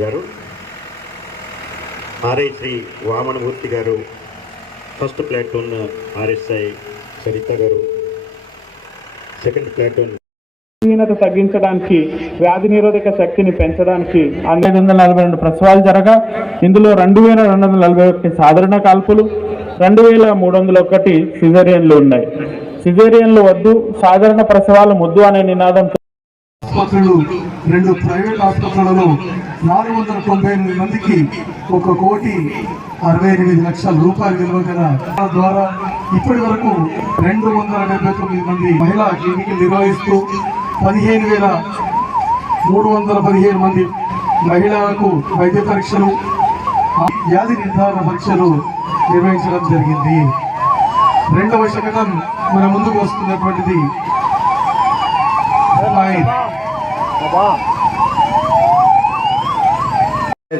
గారు ఆర్ఐ శ్రీ వామనమూర్తి గారు, first platoon RSI Saritha గారు, సెకండ్ ప్లాటూన్ తగ్గించడానికి, వ్యాధి నిరోధక శక్తిని పెంచడానికి 542 ప్రసవాలు జరగా ఇందులో 2241 సాధారణ కాల్పులు, 2301 సిజేరియన్లు ఉన్నాయి. సిజేరియన్లు వద్దు, సాధారణ ప్రసవాలు ముద్దు అనే నినాదంతో ఆసుపత్రులు, 2 ప్రైవేట్ ఆసుపత్రులలో 498 మందికి 1,68,00,000 రూపాయలు విలువ గల ద్వారా ఇప్పటి వరకు 279 మంది మహిళా క్లినికల్ నిర్వహిస్తూ 15,317 మంది మహిళలకు వైద్య పరీక్షలు, వ్యాధి నిర్ధారణ పరీక్షలు నిర్వహించడం జరిగింది. రెండవ శకటం మన ముందుకు వస్తున్నటువంటిది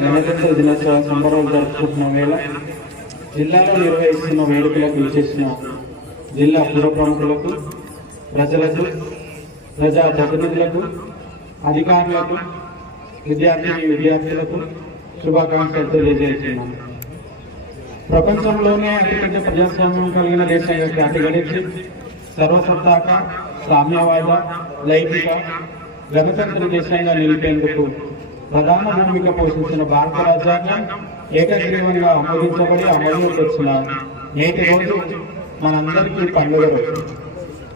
గణతంత్ర దినోత్సవ సంబరాలు జరుపుకుంటున్న వేళ జిల్లాలో నిర్వహిస్తున్న వేడుకలకు విశేషణ జిల్లా పుర ప్రముఖులకు, ప్రజలకు, ప్రజా ప్రతినిధులకు, అధికారులకు, విద్యార్థులకు శుభాకాంక్షలు తెలియజేస్తున్నాను. ప్రపంచంలోనే అతిపెద్ద ప్రజాస్వామ్యం కలిగిన దేశంగా ఖ్యాతి గడించి సర్వసత్తాక, సామ్యవాద, లైంగిక గణతంత్ర దేశంగా నిలిపేందుకు ప్రధాన భూమిక పోషించిన భారత రాజ్యాంగం ఏకగ్రీవంగా ఆమోదించబడి అమలులోకి వచ్చిన నేటి రోజు మనందరికీ పండుగ రోజు.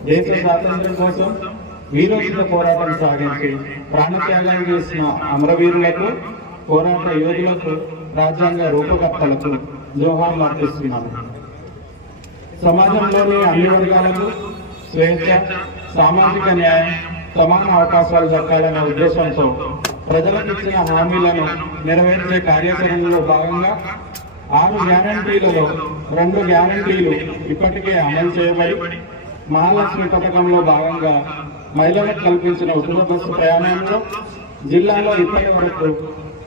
దేశ స్వాతంత్ర్యం కోసం వీరోచిత పోరాటం సాగించి ప్రాణత్యాగం చేసిన అమరవీరులకు, పోరాట యోధులకు, రాజ్యాంగ రూపకర్తలకు జోహార్లు అర్పిస్తున్నాను. సమాజంలోని అన్ని వర్గాలకు స్వేచ్ఛ, సామాజిక న్యాయం, సమాన అవకాశాలు దక్కాలన్న ఉద్దేశంతో ప్రజలకు ఇచ్చిన హామీలను నెరవేర్చే కార్యాచరణలో భాగంగా 6 గ్యారంటీలలో 2 గ్యారంటీలు ఇప్పటికే అమలు చేయబడి, మహాలక్ష్మి పథకంలో భాగంగా మహిళలకు కల్పించిన ఉచిత బస్సు ప్రయాణంలో జిల్లాలో ఇప్పటి వరకు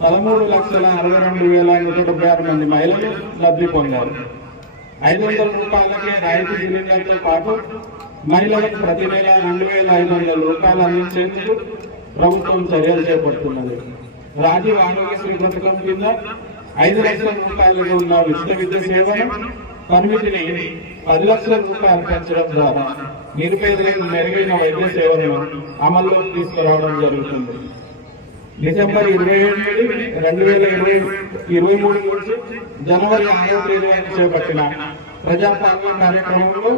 13,62,176 మంది మహిళలు లబ్ధి పొందారు. 500 రూపాయలకే రాయితీ సిలిండర్తో పాటు మహిళలకు ప్రతి నెల 2,500 రూపాయలు అందించేందుకు ప్రభుత్వం చర్యలు చేపడుతున్నది. రాజీవ్ ఆరోగ్యశ్రీ పథకం కింద 5 లక్షల రూపాయలుగా ఉన్న ఉచిత విద్య సేవను పరిమితిని 10 లక్షల రూపాయలు పెంచడం ద్వారా నిరుపేదలకు మెరుగైన వైద్య సేవలను అమల్లోకి తీసుకురావడం జరుగుతుంది. డిసెంబర్ 27, 2023 నుంచి జనవరి 6వ తేదీ వరకు చేపట్టిన ప్రజాపాలన కార్యక్రమంలో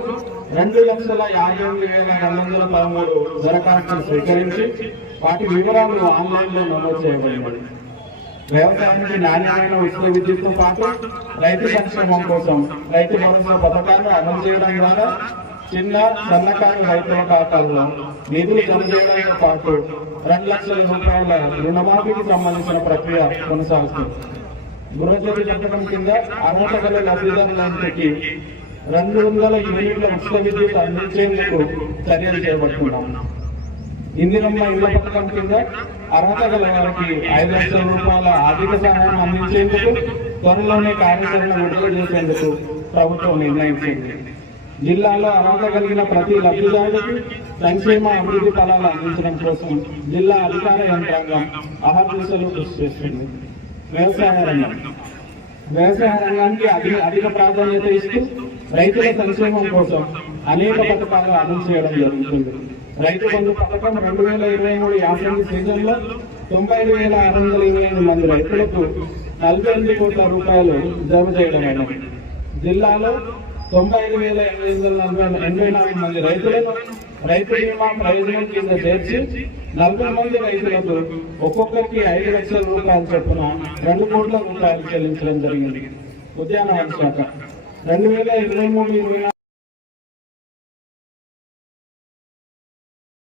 2,58,213 దరఖాస్తులు స్వీకరించి వాటి వివరాలు ఆన్లైన్లో నమోదు చేయబడినవి. వ్యవసాయానికి నాణ్యమైన ఉచిత విద్యుత్తో పాటు రైతు సంక్షేమం కోసం రైతు భరోసా పథకాన్ని అమలు చేయడం ద్వారా చిన్న, సన్నకారు రైతుల ఖాతాల్లో నిధులు జమ చేయడంతో పాటు 2 లక్షల రూపాయల రుణమాఫీకి సంబంధించిన ప్రక్రియ కొనసాగుతుంది. గృహజ్యోతి పథకం కింద అర్హత గల లబ్ధిదారులందరికీ 200 యూనిట్ల ఉచిత విద్యుత్ అందించేందుకు చర్యలు చేపడుతున్నాం. ఇందిరమ్మ ఇళ్ల పథకం కింద అర్హత గల వారికి 5 లక్షల రూపాయల ఆర్థిక సహాయం అందించేందుకు త్వరలోనే కార్యాచరణ విడుదల చేసేందుకు ప్రభుత్వం నిర్ణయించింది. జిల్లాలో అర్హత కలిగిన ప్రతి లబ్ధిదారుడికి సంక్షేమ అభివృద్ధి ఫలాలు అందించడం కోసం జిల్లా అధికార యంత్రాంగం అహర్నిశలు కృషి చేస్తుంది. వ్యవసాయ రంగానికి అధిక ప్రాధాన్యత ఇస్తూ రైతుల సంక్షేమం కోసం అనేక పథకాలు అమలు చేయడం జరుగుతుంది. రైతు బంధు పథకం 2023 యాసంగి సీజన్లో 90,628 మంది రైతులకు 48 కోట్ల రూపాయలు జమ చేయడమైనది. జిల్లాలో 95,884 మంది రైతులను రైతు బీమా ప్రయోజనం కింద చేర్చి 40 మంది రైతులకు ఒక్కొక్కరికి 5 లక్షల రూపాయలు చొప్పున 2 కోట్ల రూపాయలు చెల్లించడం జరిగింది. ఉద్యానవన శాఖ 2023-24